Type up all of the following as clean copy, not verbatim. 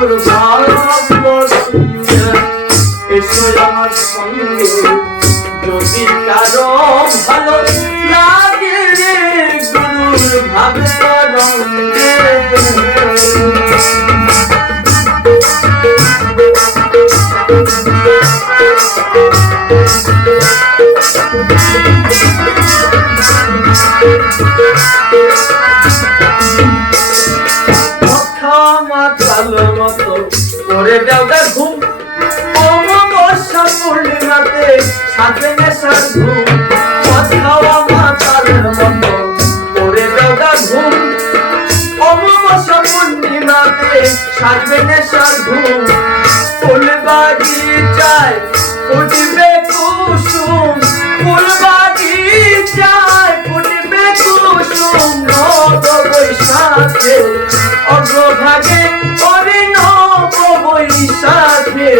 গুরুর ভাব এসো আমার সঙ্গে যদি কারো ভালো লাগে গুরুর ভাবে রঙে মাতাল মতো করে দেওয়া ঘুম অমাবস্যা পূর্ণিমাতে সাথে নেশার ঘুম খাওয়া মাতালের মতো করে দেওয়া ঘুম অমাবস্যা পূর্ণিমাতে সাথে নেশার ঘুম ফুল বাগিচায় ফুটবে কুসুম ফুল বাগিচায় ফুটবে কুসুম নব বৈশাখে অগ্রভাগে ওরে নব বৈশাখে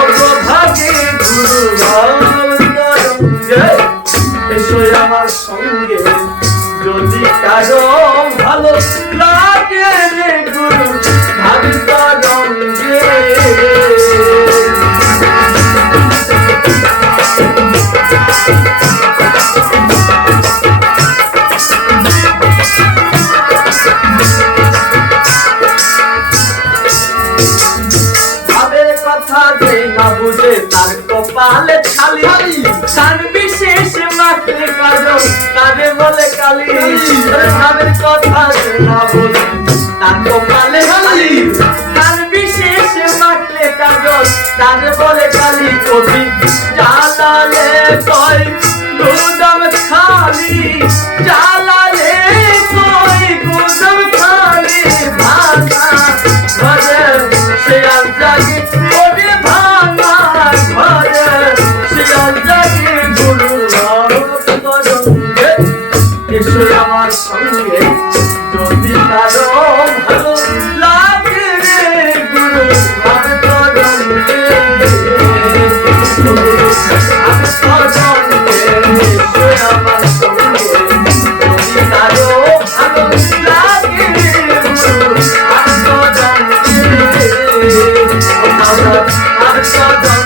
অগ্রভাগে গুরু ভাবে এসো আমার সঙ্গে যদি কারো ভালো লাগে রে গুরু ভাবে রঙে বুঝে তার কপালে খালি সান বিশেষ মাখলে কাজল তারে বলে কালি ভাবের কথা না বুঝে তার কপালে খালি সান বিশেষ মাখলে কাজল তারে বলে কালি কবি জালালে কই গুদাম খালি জালালে কই গুদাম খালি ভাঙা ঘরে সে আজ জাগে ওরে ভাঙা ঘরে সে আজ জাগে গুরু এসো আমার সঙ্গে যদি কারো ভালো লাগে রে গুরু ভাবে আমার সঙ্গে যদি কারো ভালো লাগে গুরু I'm so done.